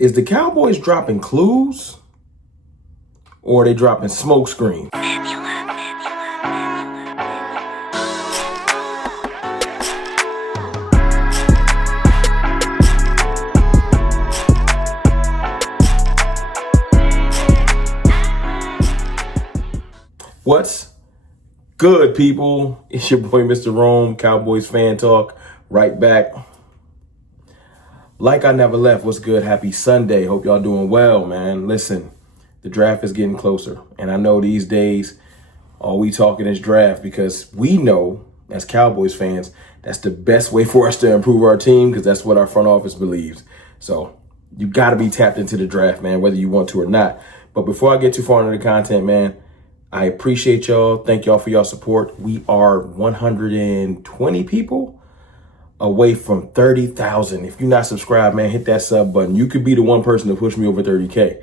Is the Cowboys dropping clues or are they dropping smoke screens? What's good, people? It's your boy, Mr. Rome, Cowboys Fan Talk, right back. Like I never left. What's good? Happy Sunday. Hope y'all doing well, man. Listen, the draft is getting closer. And I know these days, all we talking is draft because we know, as Cowboys fans, that's the best way for us to improve our team because that's what our front office believes. So you got to be tapped into the draft, man, whether you want to or not. But before I get too far into the content, man, I appreciate y'all. Thank y'all for your support. We are 120 people away from 30,000. If you're not subscribed, man, hit that sub button. You could be the one person to push me over 30K.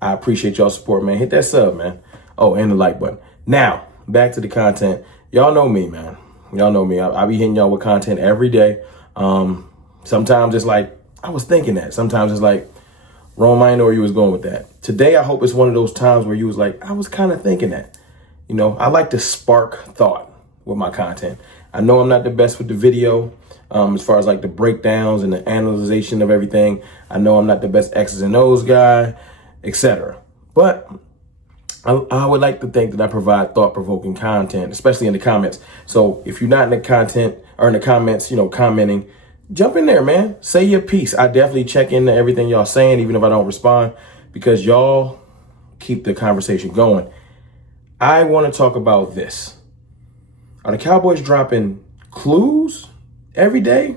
I appreciate y'all support, man. Hit that sub, man. Oh, and the like button. Now, back to the content. Y'all know me, man. Y'all know me. I be hitting y'all with content every day. Sometimes it's like, I was thinking that. Sometimes it's like, Rome, I didn't know where you was going with that. Today, I hope it's one of those times where you was like, I was kind of thinking that. You know, I like to spark thought with my content. I know I'm not the best with the video, as far as like the breakdowns and the analyzation of everything. I know I'm not the best X's and O's guy, etc. But I would like to think that I provide thought-provoking content, especially in the comments. So if you're not in the content or in the comments, you know, commenting, jump in there, man. Say your piece. I definitely check into everything y'all saying, even if I don't respond, because y'all keep the conversation going. I want to talk about this. Are the Cowboys dropping clues every day,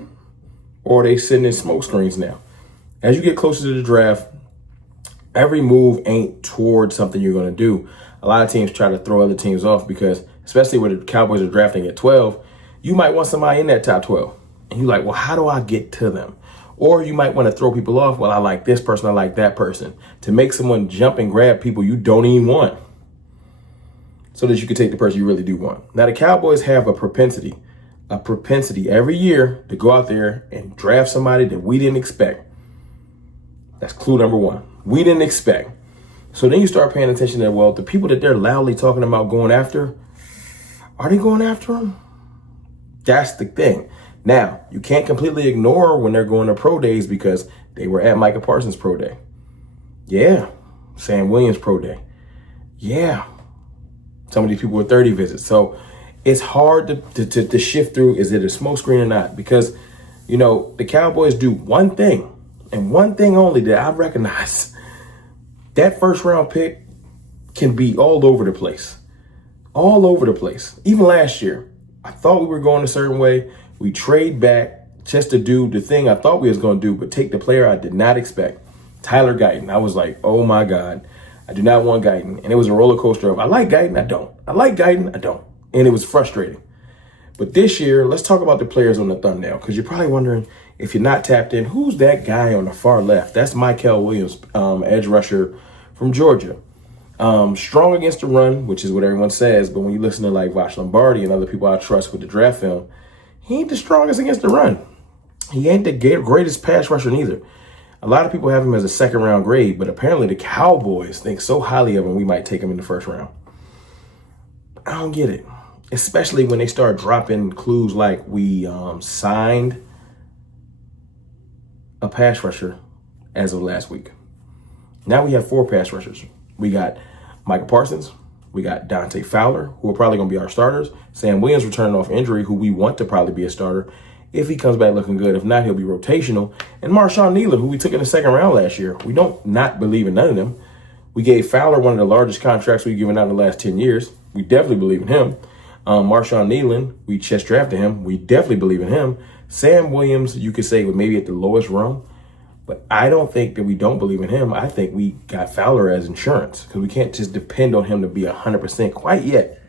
or are they sitting in smoke screens now? As you get closer to the draft, every move ain't towards something you're going to do. A lot of teams try to throw other teams off because, especially when the Cowboys are drafting at 12, you might want somebody in that top 12. And you're like, well, how do I get to them? Or you might want to throw people off. Well, I like this person, I like that person. To make someone jump and grab people you don't even want, so that you can take the person you really do want. Now, the Cowboys have a propensity every year to go out there and draft somebody that we didn't expect. That's clue number one. We didn't expect. So then you start paying attention to, well, the people that they're loudly talking about going after, are they going after them? That's the thing. Now, you can't completely ignore when they're going to pro days because they were at Micah Parsons' pro day. Yeah. Sam Williams' pro day. Yeah. Some of these people were 30 visits. So it's hard to shift through, is it a smokescreen or not? Because, you know, the Cowboys do one thing, and one thing only that I recognize. That first round pick can be all over the place. All over the place. Even last year, I thought we were going a certain way. We trade back just to do the thing I thought we was going to do, but take the player I did not expect. Tyler Guyton. I was like, oh my God, I do not want Guyton. And it was a roller coaster of, I like Guyton, I don't. I like Guyton, I don't. And it was frustrating. But this year, let's talk about the players on the thumbnail, because you're probably wondering, if you're not tapped in, who's that guy on the far left? That's Michael Williams, edge rusher from Georgia. Strong against the run, which is what everyone says. But when you listen to like Vash Lombardi and other people I trust with the draft film, he ain't the strongest against the run. He ain't the greatest pass rusher neither. A lot of people have him as a second round grade, but apparently the Cowboys think so highly of him, we might take him in the first round. I don't get it. Especially when they start dropping clues like we signed a pass rusher as of last week. Now we have 4 pass rushers. We got Micah Parsons. We got Dante Fowler, who are probably going to be our starters. Sam Williams returning off injury, who we want to probably be a starter if he comes back looking good. If not, he'll be rotational. And Marshawn Nealon, who we took in the second round last year. We don't not believe in none of them. We gave Fowler one of the largest contracts we've given out in the last 10 years. We definitely believe in him. Marshawn Nealon, we just drafted him. We definitely believe in him. Sam Williams, you could say, was maybe at the lowest rung. But I don't think that we don't believe in him. I think we got Fowler as insurance because we can't just depend on him to be 100% quite yet.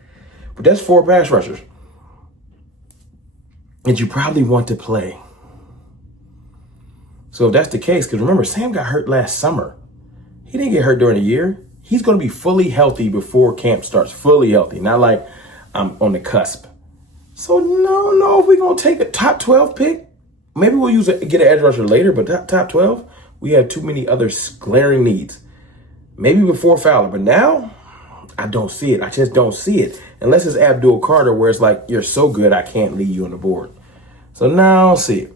But that's 4 pass rushers that you probably want to play. So if that's the case, because remember, Sam got hurt last summer. He didn't get hurt during the year. He's going to be fully healthy before camp starts. Fully healthy. Not like I'm on the cusp. So no, if we're going to take a top 12 pick, maybe we'll get an edge rusher later, but top 12, We have too many other glaring needs. Maybe before Fowler, but now I don't see it. I just don't see it. Unless it's Abdul Carter, where it's like, you're so good, I can't leave you on the board. So now I don't see it.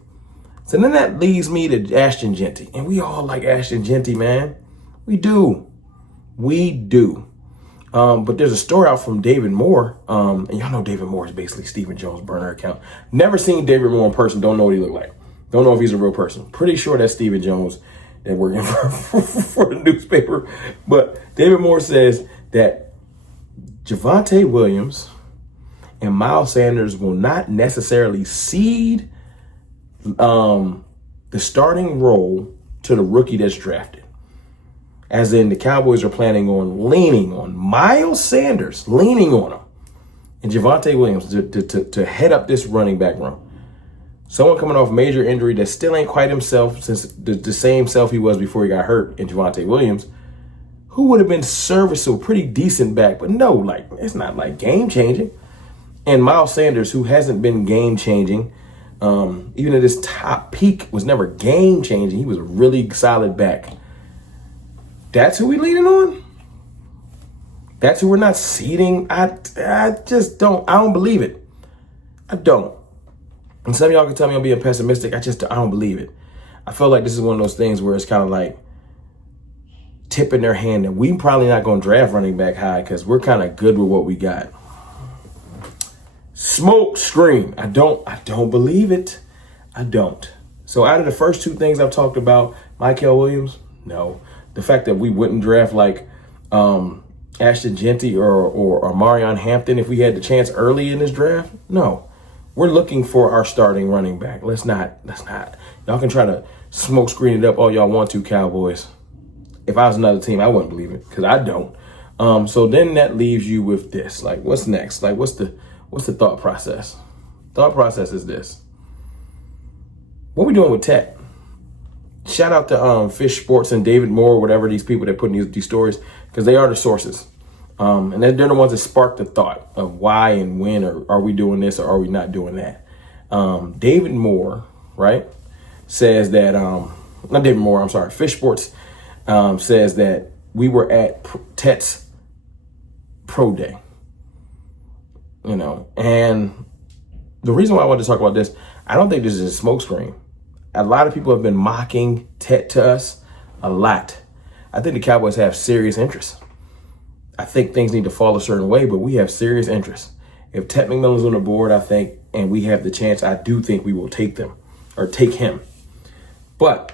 So then that leads me to Ashton Genty. And we all like Ashton Genty, man. We do. We do. But there's a story out from David Moore. And y'all know David Moore is basically Stephen Jones' burner account. Never seen David Moore in person. Don't know what he looked like. Don't know if he's a real person. Pretty sure that's Stephen Jones that working for the newspaper. But David Moore says that Javonte Williams and Miles Sanders will not necessarily cede the starting role to the rookie that's drafted. As in, the Cowboys are planning on leaning on Miles Sanders, leaning on him, and Javonte Williams to head up this running back room. Someone coming off major injury that still ain't quite himself, since the same self he was before he got hurt in Javonte Williams, who would have been serviceable, pretty decent back, but no, like, it's not like game changing. And Miles Sanders, who hasn't been game changing, even at his top peak, was never game changing. He was a really solid back. That's who we leaning on? That's who we're not seeding? I just don't. I don't believe it. I don't. And some of y'all can tell me I'm being pessimistic. I don't believe it. I feel like this is one of those things where it's kind of like tipping their hand that we probably not going to draft running back high because we're kind of good with what we got. Smoke screen. I don't believe it. I don't. So out of the first two things I've talked about, Mykel Williams, no. The fact that we wouldn't draft like Ashton Genty or Marion Hampton if we had the chance early in this draft, no. We're looking for our starting running back. Let's not. Y'all can try to smoke screen it up all y'all want to, Cowboys. If I was another team, I wouldn't believe it because I don't. So then that leaves you with this. Like, what's next? Like, what's the thought process? Thought process is this. What we doing with Tech? Shout out to Fish Sports and David Moore, whatever these people that put in these stories, because they are the sources. And they're the ones that sparked the thought of why and when, or are we doing this or are we not doing that? David Moore, right, says that, not David Moore, I'm sorry, Fish Sports says that we were at Tech's Pro Day, you know, and the reason why I wanted to talk about this, I don't think this is a smokescreen. A lot of people have been mocking Tet to us a lot. I think the Cowboys have serious interest. I think things need to fall a certain way, but we have serious interest. If Tet McMillan's on the board, I think, and we have the chance, I do think we will take them or take him. But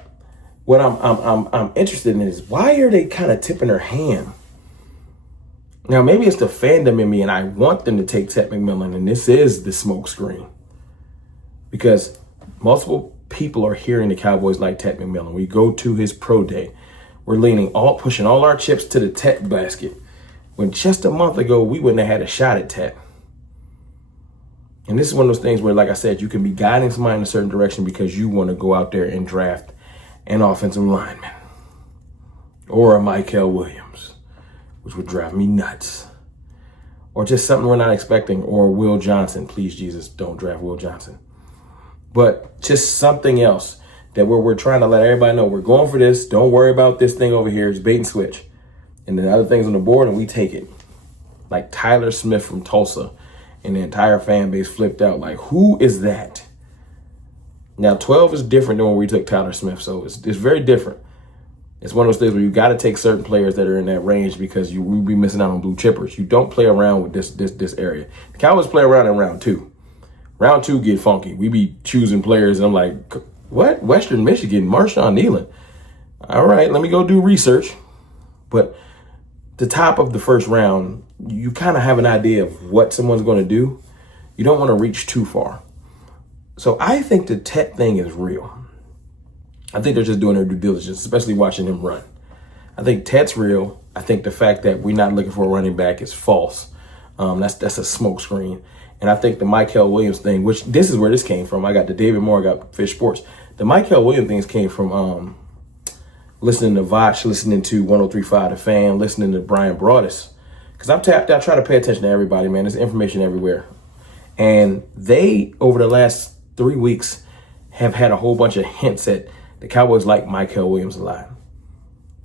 what I'm interested in is why are they kind of tipping their hand? Now, maybe it's the fandom in me, and I want them to take Tet McMillan, and this is the smoke screen. Because multiple people are hearing the Cowboys like Tet McMillan. We go to his pro day. We're pushing all our chips to the Tet basket. When just a month ago, we wouldn't have had a shot at Tet. And this is one of those things where, like I said, you can be guiding somebody in a certain direction because you want to go out there and draft an offensive lineman or a Mykel Williams, which would drive me nuts. Or just something we're not expecting, or Will Johnson. Please, Jesus, don't draft Will Johnson. But just something else that we're trying to let everybody know we're going for this. Don't worry about this thing over here. It's bait and switch. And then other things on the board, and we take it. Like Tyler Smith from Tulsa. And the entire fan base flipped out. Like, who is that? Now, 12 is different than when we took Tyler Smith. So it's very different. It's one of those things where you got to take certain players that are in that range because you will be missing out on blue chippers. You don't play around with this area. The Cowboys play around in round 2. Round 2 get funky. We be choosing players, and I'm like, what? Western Michigan, Marshawn Nealon. All right, let me go do research. But the top of the first round, you kind of have an idea of what someone's going to do. You don't want to reach too far. So I think the Tet thing is real. I think they're just doing their due diligence, especially watching him run. I think Tet's real. I think the fact that we're not looking for a running back is false. That's a smoke screen. And I think the Mykel Williams thing, which this is where this came from. I got the David Moore, I got Fish Sports. The Mykel Williams things came from listening to Vach, listening to 103.5 The Fan, listening to Brian Broaddus. Because I'm tapped out, try to pay attention to everybody, man. There's information everywhere. And they, over the last 3 weeks, have had a whole bunch of hints at The Cowboys like Michael Williams a lot.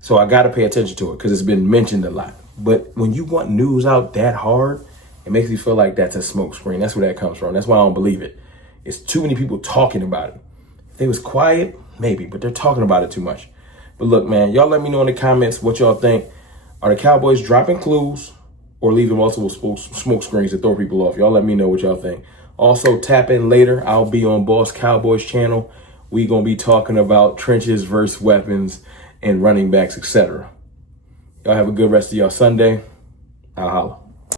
So I got to pay attention to it because it's been mentioned a lot. But when you want news out that hard, it makes me feel like that's a smokescreen. That's where that comes from. That's why I don't believe it. It's too many people talking about it. If they was quiet, maybe, but they're talking about it too much. But look, man, y'all let me know in the comments what y'all think. Are the Cowboys dropping clues or leaving multiple smoke screens to throw people off? Y'all let me know what y'all think. Also, tap in later. I'll be on Boss Cowboys channel. We going to be talking about trenches versus weapons and running backs, etc. Y'all have a good rest of y'all Sunday. I'll holla.